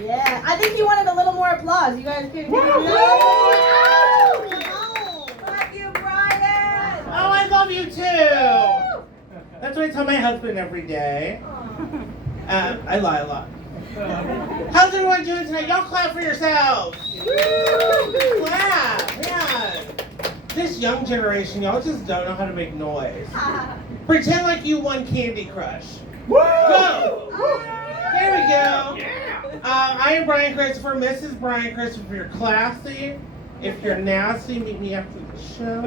Yeah, I think he wanted a little more applause. You guys could. Love you, Brian. Oh, I love you too. That's what I tell my husband every day. I lie a lot. How's everyone doing tonight? Y'all clap for yourselves. Clap, man. This young generation, y'all just don't know how to make noise. Pretend like you won Candy Crush. Go! There we go. I am Brian Christopher, Mrs. Brian Christopher. If you're classy, if you're nasty, meet me after the show.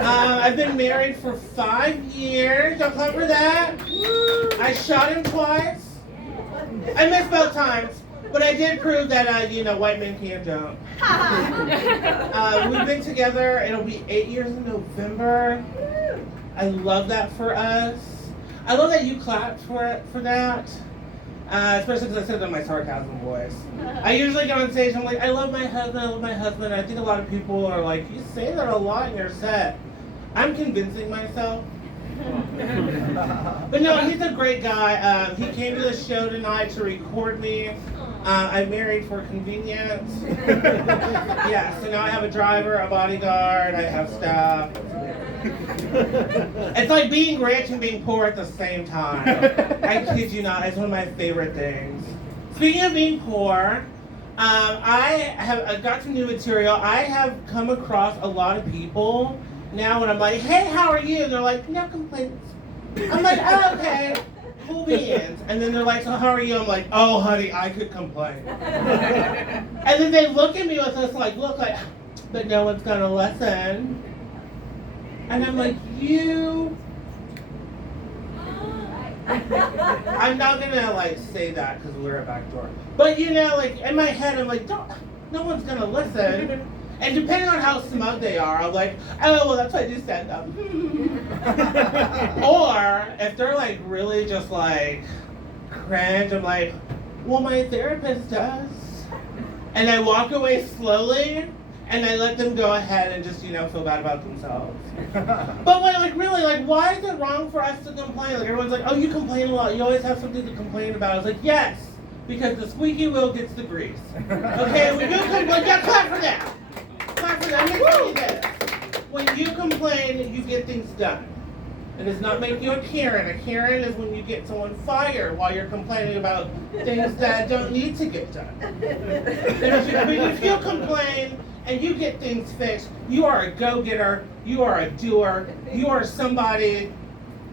I've been married for 5 years. Y'all clap for that. I shot him twice. I missed both times, but I did prove that, white men can't jump. We've been together, it'll be 8 years in November. I love that for us. I love that you clapped for that. Especially because I said that in my sarcasm voice. I usually go on stage and I'm like, I love my husband. I think a lot of people are like, you say that a lot in your set. I'm convincing myself. But no, he's a great guy. He came to the show tonight to record me. I'm married for convenience. Yeah, so now I have a driver, a bodyguard, I have staff. It's like being rich and being poor at the same time. I kid you not, it's one of my favorite things. Speaking of being poor, I got some new material. I have come across a lot of people now when I'm like, hey, how are you? And they're like, no complaints. I'm like, oh, okay, cool beans. And then they're like, so how are you? I'm like, oh, honey, I could complain. And then they look at me with this look like, but no one's gonna listen. And I'm like, I'm not gonna say that because we're a backdoor. But in my head, I'm like, no one's gonna listen. And depending on how smug they are, I'm like, oh, well, that's why I do stand up. Or if they're really just cringe, I'm like, well, my therapist does. And I walk away slowly. And I let them go ahead and just, feel bad about themselves. But really, why is it wrong for us to complain? Everyone's like, oh, you complain a lot. You always have something to complain about. I was like, yes, because the squeaky wheel gets the grease. Okay, when you complain, yeah, clap for that. Clap for that. I'm gonna tell you this. When you complain, you get things done. It does not make you a Karen. A Karen is when you get someone fired while you're complaining about things that don't need to get done. If you complain, and you get things fixed, you are a go-getter, you are a doer, you are somebody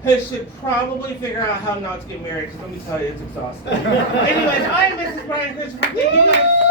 who should probably figure out how not to get married, because let me tell you, it's exhausting. Anyways, I am Mrs. Brian Christopher. Thank you guys